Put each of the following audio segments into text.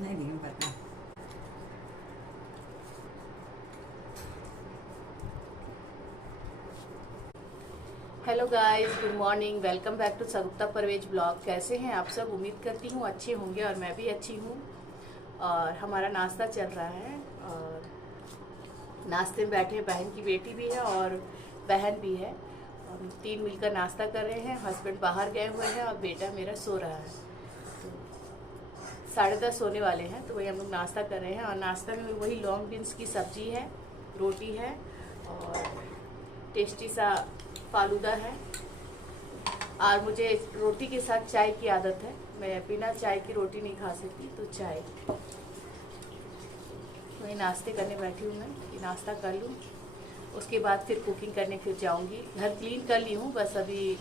नहीं दिखी पता। Hello guys, good morning. Welcome back to सगुप्ता परवेज ब्लॉग। कैसे हैं आप सब? उम्मीद करती हूँ अच्छे होंगे और मैं भी अच्छी हूँ। और हमारा नाश्ता चल रहा है और नाश्ते में बैठे बहन की बेटी भी है और बहन भी है। हम तीन मिलकर नाश्ता कर रहे हैं। हस्बैंड बाहर गए हुए हैं और बेटा मेरा सो रहा है। तो 10:30 सोने वाले हैं, तो वही हम लोग नाश्ता कर रहे हैं। और नाश्ता में वही लॉन्ग बीन्स की सब्जी है, रोटी है और टेस्टी सा फालूदा है। और मुझे रोटी के साथ चाय की आदत है, मैं बिना चाय की रोटी नहीं खा सकती, तो चाय। वही नाश्ते करने बैठी हूँ मैं कि नाश्ता कर लूँ, उसके बाद फिर कुकिंग करने फिर जाऊँगी। घर क्लीन कर ली हूँ, बस अभी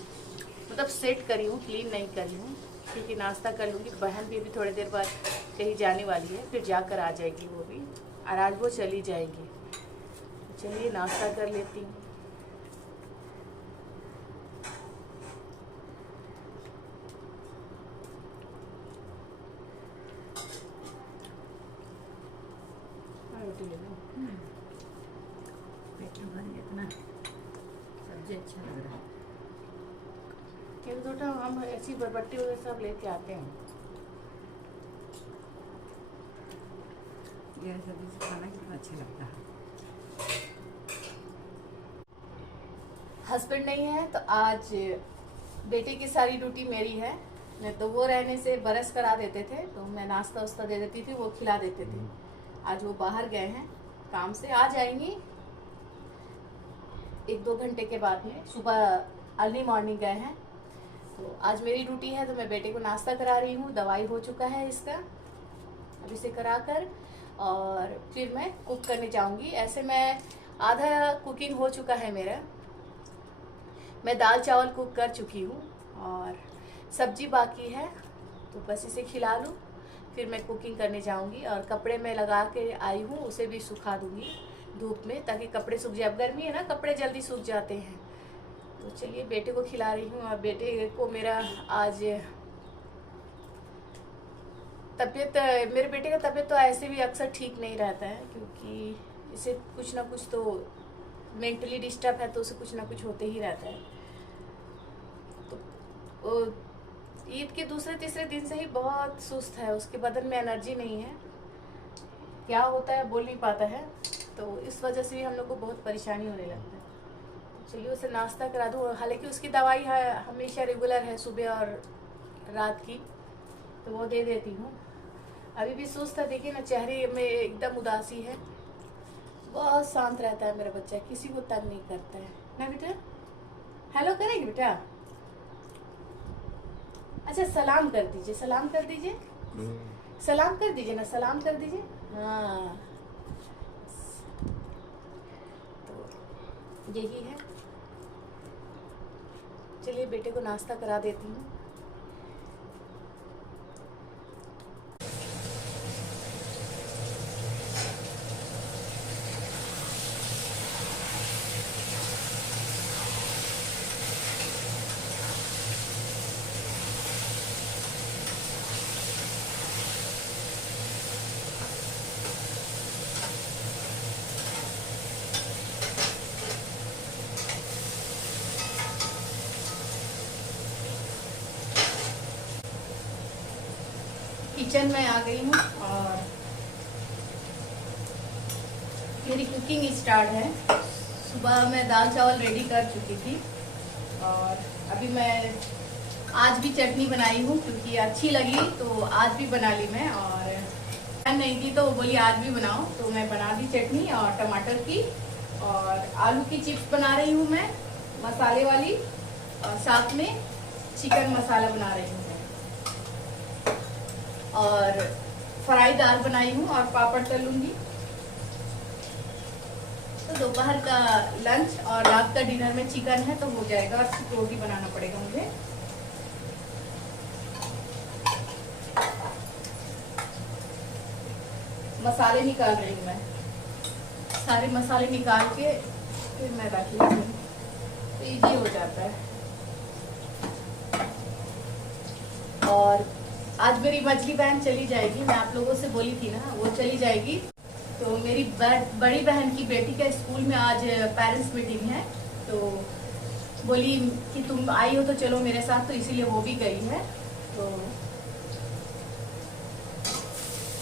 मतलब सेट करी हूँ, क्लीन नहीं करी हूँ, क्योंकि नाश्ता कर लूँगी। बहन भी अभी थोड़ी देर बाद कहीं जाने वाली है, फिर जाकर आ जाएगी वो भी, और आज वो चली जाएगी। चलिए नाश्ता कर लेती हूँ। रोटी ले लो। पेट में भर गया इतना, सब्जी अच्छा लग रहा है। एक दो हम ऐसी बरबट्टी वगैरह सब लेके आते हैं। ये सब्जी से खाना कितना अच्छा लगता है। हस्बैंड नहीं है तो आज बेटे की सारी ड्यूटी मेरी है। नहीं तो वो रहने से बरस करा देते थे, तो मैं नाश्ता वास्ता दे देती थी, वो खिला देते थे। आज वो बाहर गए हैं काम से, आ जाएंगी 1-2 घंटे के बाद में। सुबह अर्ली मॉर्निंग गए हैं, तो आज मेरी ड्यूटी है। तो मैं बेटे को नाश्ता करा रही हूँ। दवाई हो चुका है इसका, अब इसे कराकर और फिर मैं कुक करने जाऊँगी। ऐसे मैं आधा कुकिंग हो चुका है मेरा। मैं दाल चावल कुक कर चुकी हूँ और सब्जी बाकी है, तो बस इसे खिला लूँ, फिर मैं कुकिंग करने जाऊँगी। और कपड़े मैं लगा के आई हूँ, उसे भी सुखा दूँगी धूप में, ताकि कपड़े सूख जाए। अब गर्मी है ना, कपड़े जल्दी सूख जाते हैं। तो चलिए बेटे को खिला रही हूँ। और बेटे को मेरा आज तबीयत, मेरे बेटे का तबीयत तो ऐसे भी अक्सर ठीक नहीं रहता है, क्योंकि इसे कुछ ना कुछ तो मेंटली डिस्टर्ब है, तो उसे कुछ ना कुछ होते ही रहता है। तो ईद के दूसरे तीसरे दिन से ही बहुत सुस्त है, उसके बदन में एनर्जी नहीं है। क्या होता है बोल नहीं पाता है, तो इस वजह से भी हम लोग को बहुत परेशानी होने लगता है। चलिए उसे नाश्ता करा दूँ। हालांकि उसकी दवाई है हमेशा रेगुलर है, सुबह और रात की, तो वो दे देती हूँ। अभी भी सुस्त है, देखिए ना, चेहरे में एकदम उदासी है। बहुत शांत रहता है मेरा बच्चा, किसी को तंग नहीं करता है ना बेटा। हेलो करेंगे बेटा? अच्छा सलाम कर दीजिए, सलाम कर दीजिए, सलाम कर दीजिए ना, सलाम कर दीजिए। हाँ, तो यही है। चलिए बेटे को नाश्ता करा देती हूँ। किचन में आ गई हूँ और मेरी कुकिंग स्टार्ट है। सुबह मैं दाल चावल रेडी कर चुकी थी और अभी मैं आज भी चटनी बनाई हूँ, क्योंकि अच्छी लगी तो आज भी बना ली मैं। और नहीं थी तो बोली आज भी बनाओ, तो मैं बना दी चटनी और टमाटर की। और आलू की चिप्स बना रही हूँ मैं, मसाले वाली, और साथ में चिकन मसाला बना रही हूँ मैं। और फ्राई दाल बनाई हूँ और पापड़ तलूंगी। तो दोपहर का लंच और रात का डिनर में चिकन है, तो हो जाएगा। और सिर्फ रोटी बनाना पड़ेगा मुझे। मसाले निकाल रही हूँ मैं, सारे मसाले निकाल के फिर मैं रख लेती हूँ, तो इजी हो जाता है। और आज मेरी मछली बहन चली जाएगी, मैं आप लोगों से बोली थी ना, वो चली जाएगी। तो मेरी बड़ी बहन की बेटी का स्कूल में आज पेरेंट्स मीटिंग है, तो बोली कि तुम आई हो तो चलो मेरे साथ, तो इसीलिए वो भी गई है। तो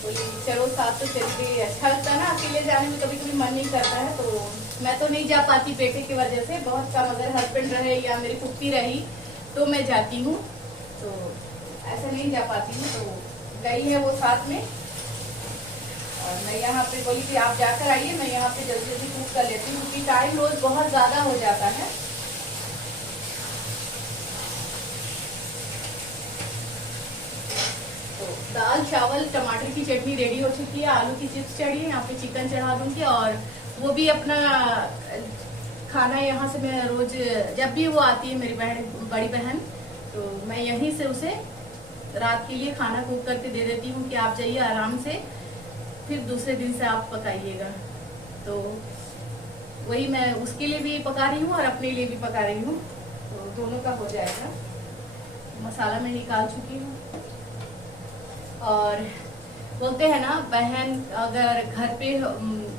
बोली चलो साथ तो चलिए, अच्छा लगता है ना, अकेले जाने में कभी कभी मन नहीं करता है। तो मैं तो नहीं जा पाती बेटे की वजह से, बहुत कम, अगर हस्बैंड रहे या मेरी पुप्पी रही तो मैं जाती हूँ, तो ऐसा नहीं जा पाती हूँ। तो गई है वो साथ में, और मैं यहाँ पे बोली कि आप जाकर आइए, मैं यहाँ पे जल्दी जल्दी कुक कर लेती हूँ, क्योंकि टाइम रोज बहुत ज्यादा हो जाता है। तो दाल चावल टमाटर की चटनी रेडी हो चुकी है, आलू की चिप्स चढ़ी है, यहाँ पे चिकन चढ़ा दूंगी। और वो भी अपना खाना यहाँ से मैं रोज, जब भी वो आती है मेरी बड़ी बहन, तो मैं यहीं से उसे रात के लिए खाना कुक करके दे देती हूँ कि आप जाइए आराम से, फिर दूसरे दिन से आप पकाइएगा। तो वही मैं उसके लिए भी पका रही हूँ और अपने लिए भी पका रही हूँ, तो दोनों का हो जाएगा। मसाला मैं निकाल चुकी हूँ। और बोलते हैं ना, बहन अगर घर पे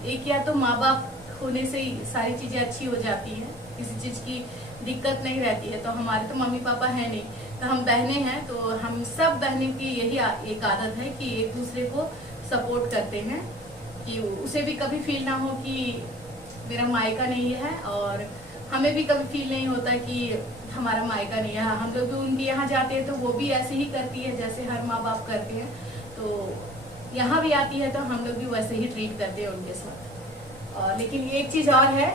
एक, या तो माँ बाप होने से ही सारी चीजें अच्छी हो जाती है, किसी चीज की दिक्कत नहीं रहती है। तो हमारे तो मम्मी पापा है नहीं, तो हम बहनें हैं, तो हम सब बहनें की यही एक आदत है कि एक दूसरे को सपोर्ट करते हैं, कि उसे भी कभी फील ना हो कि मेरा मायका नहीं है, और हमें भी कभी फील नहीं होता कि हमारा मायका नहीं है। हम लोग भी उनके यहाँ जाते हैं तो वो भी ऐसे ही करती है जैसे हर माँ बाप करते हैं, तो यहाँ भी आती है तो हम लोग भी वैसे ही ट्रीट करते हैं उनके साथ। और लेकिन ये एक चीज और है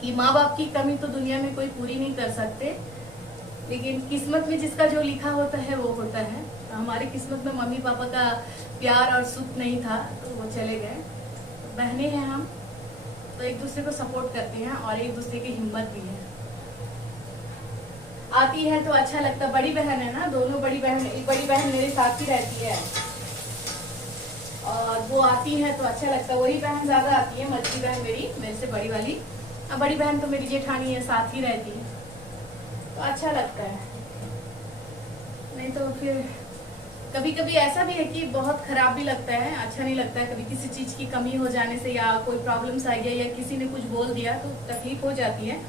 कि माँ बाप की कमी तो दुनिया में कोई पूरी नहीं कर सकते, लेकिन किस्मत में जिसका जो लिखा होता है वो होता है। तो हमारी किस्मत में मम्मी पापा का प्यार और सुख नहीं था, तो वो चले गए। बहनें हैं हम, तो एक दूसरे को सपोर्ट करते हैं और एक दूसरे की हिम्मत भी है। आती है तो अच्छा लगता, बड़ी बहन है ना, दोनों बड़ी बहन, एक बड़ी बहन मेरे साथ ही रहती है, और वो आती है तो अच्छा लगता है। वही बहन ज्यादा आती है, मछली बहन मेरे से बड़ी वाली। अब बड़ी बहन तो मेरी जेठानी है, साथ ही रहती है, तो अच्छा लगता है। नहीं तो फिर कभी कभी ऐसा भी है कि बहुत खराब भी लगता है, अच्छा नहीं लगता है। कभी किसी चीज की कमी हो जाने से, या कोई प्रॉब्लम्स आ गया, या किसी ने कुछ बोल दिया, तो तकलीफ हो जाती है।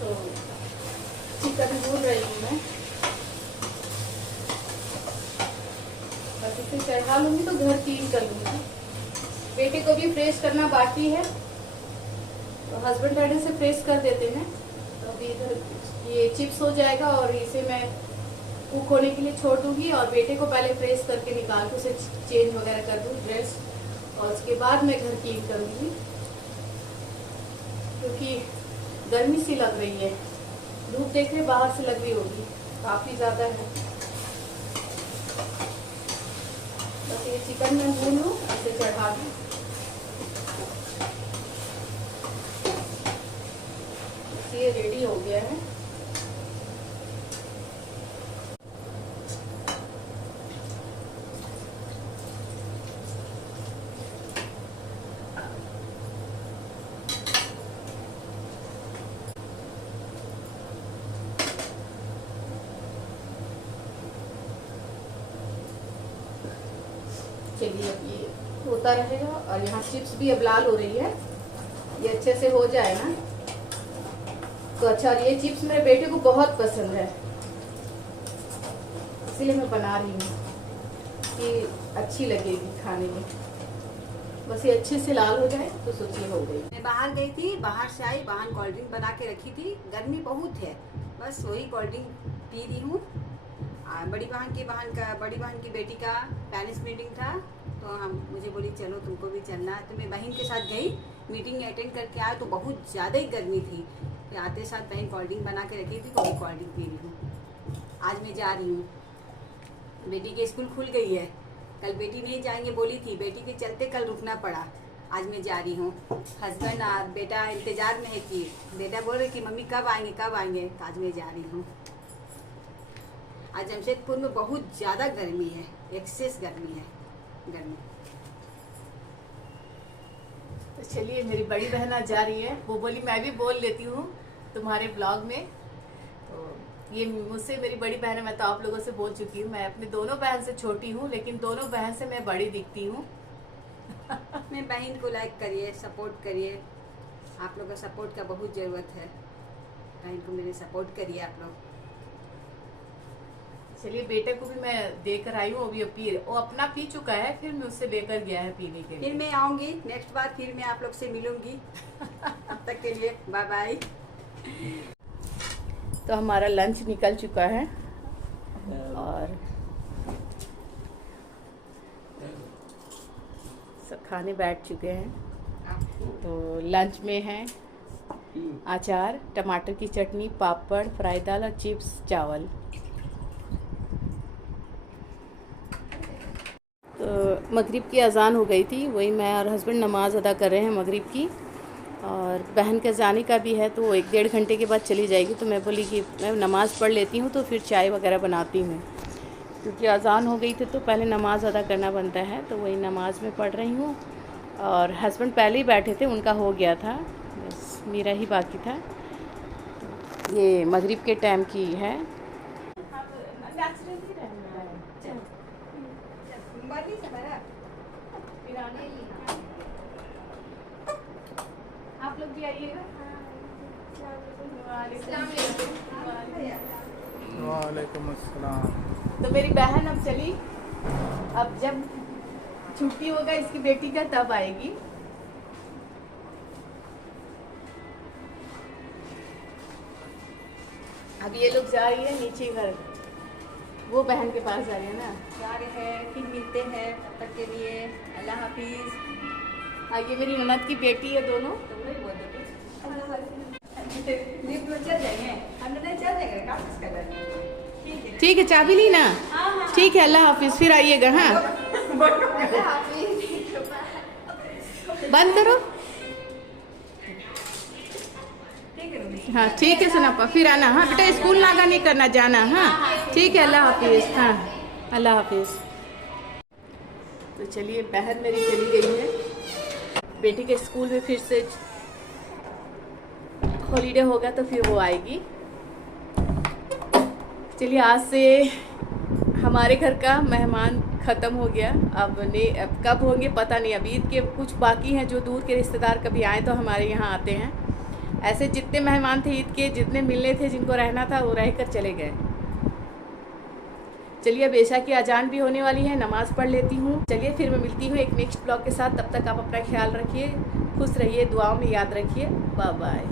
तो चिकन भून रही हूँ मैं, बस इसे चढ़ा लूंगी तो घर क्लीन कर लूंगी। बेटे को भी फ्रेश करना बाकी है, तो हस्बैंड पहले से फ्रेश कर देते हैं। तो अभी इधर ये चिप्स हो जाएगा और इसे मैं कुक होने के लिए छोड़ दूंगी, और बेटे को पहले फ्रेश करके निकाल के उसे चेंज वगैरह कर दूँ ड्रेस, और उसके बाद मैं घर क्लीन करूंगी, क्योंकि गर्मी सी लग रही है। धूप देख रहे बाहर से लग रही होगी, काफी ज्यादा है। बस ये चिकन मैं भून लूं, इसे चढ़ा दूं। ये रेडी हो गया है। चलिए अब ये होता रहेगा, और यहाँ चिप्स भी अब लाल हो रही है, ये अच्छे से हो जाए ना तो अच्छा। और ये चिप्स मेरे बेटे को बहुत पसंद है, इसीलिए मैं बना रही हूँ कि अच्छी लगेगी खाने में। बस ये अच्छे से लाल हो जाए तो सोचिए हो गई। मैं बाहर गई थी, बाहर से आई, बाहर कोल्ड ड्रिंक बना के रखी थी, गर्मी बहुत है, बस वही कोल्ड ड्रिंक पी रही हूँ। बड़ी बहन की बेटी का पेरेंट्स मीटिंग था, तो मुझे बोली चलो तुमको भी चलना है, तो मैं बहन के साथ गई, मीटिंग अटेंड करके आया, तो बहुत ज़्यादा ही गर्मी थी। फिर आते साथ बहन कोल्ड ड्रिंक बना के रखी थी, तो वही कोल्ड ड्रिंक पी रही हूँ। आज मैं जा रही हूँ, बेटी की स्कूल खुल गई है, कल बेटी नहीं जाएंगे बोली थी, बेटी के चलते कल रुकना पड़ा। आज मैं जा रही हूँ। हस्बैंड और बेटा इंतजार में है कि बेटा बोल रहे कि मम्मी कब आएंगे तो आज मैं जा रही हूँ। आज जमशेदपुर में बहुत ज़्यादा गर्मी है, एक्सेस गर्मी है। तो चलिए, मेरी बड़ी बहन आज जा रही है, वो बोली मैं भी बोल लेती हूँ तुम्हारे ब्लॉग में। तो ये मुझसे मेरी बड़ी बहन है, मैं तो आप लोगों से बोल चुकी हूँ, मैं अपनी दोनों बहन से छोटी हूँ, लेकिन दोनों बहन से मैं बड़ी दिखती हूँ। मैं बहन को लाइक करिए, सपोर्ट करिए, आप लोगों का सपोर्ट का बहुत ज़रूरत है। बहन को मेरे सपोर्ट करिए आप लोग। चलिए, बेटे को भी मैं देकर आई हूँ, अभी वो अपना पी चुका है, फिर मैं उससे लेकर गया है पीने के लिए। फिर मैं आऊँगी नेक्स्ट बार, फिर मैं आप लोग से मिलूंगी। अब तक के लिए बाय बाय। तो हमारा लंच निकल चुका है और सब खाने बैठ चुके हैं। तो लंच में है अचार, टमाटर की चटनी, पापड़, फ्राई दाल और चिप्स, चावल। तो मगरिब की अजान हो गई थी, वही मैं और हस्बैंड नमाज अदा कर रहे हैं मगरिब की, और बहन के जाने का भी है, तो वो 1-1.5 घंटे के बाद चली जाएगी। तो मैं बोली कि मैं नमाज़ पढ़ लेती हूँ, तो फिर चाय वगैरह बनाती हूँ, क्योंकि अजान हो गई थी तो पहले नमाज अदा करना बनता है। तो वही नमाज में पढ़ रही हूँ, और हस्बैंड पहले ही बैठे थे, उनका हो गया था, बस मेरा ही बाकी था। ये मगरिब के टाइम की है। आप लोग भी आइएगा। वालेकुम अस्सलाम। तो मेरी बहन अब चली, अब जब छुट्टी होगा इसकी बेटी का तब आएगी। अब ये लोग जा रही है नीचे घर, वो बहन के पास जा रही है ना, जा रहे हैं, फिर मिलते हैं, तब तक के लिए अल्लाह हाफिज। ये मेरी ननद की बेटी है दोनों। तो वही बोल दो, लिफ्ट में चल जाएंगे, हम नहीं चल जाएंगे, काम कर रहे हैं। ठीक है, चाबी ली ना? ठीक है, अल्लाह हाफिज, फिर आइएगा। हाँ, बंद करो। हाँ ठीक है सनापा, फिर आना। हाँ बेटा, स्कूल नागा नहीं करना, जाना। हाँ ठीक है, अल्लाह हाफिज। हाँ अल्लाह हाफिज। तो चलिए, बहन मेरी चली गई है, बेटी के स्कूल में फिर से हॉलीडे होगा तो फिर वो आएगी। चलिए, आज से हमारे घर का मेहमान ख़त्म हो गया। अब कब होंगे पता नहीं। अब ईद के कुछ बाकी हैं, जो दूर के रिश्तेदार कभी आए तो हमारे यहाँ आते हैं। ऐसे जितने मेहमान थे ईद के, जितने मिलने थे, जिनको रहना था, वो रह कर चले गए। चलिए, अब ऐशा की अजान भी होने वाली है, नमाज़ पढ़ लेती हूँ। चलिए, फिर मैं मिलती हूँ एक नेक्स्ट ब्लॉग के साथ। तब तक आप अपना ख्याल रखिए, खुश रहिए, दुआओं में याद रखिए। Bye bye.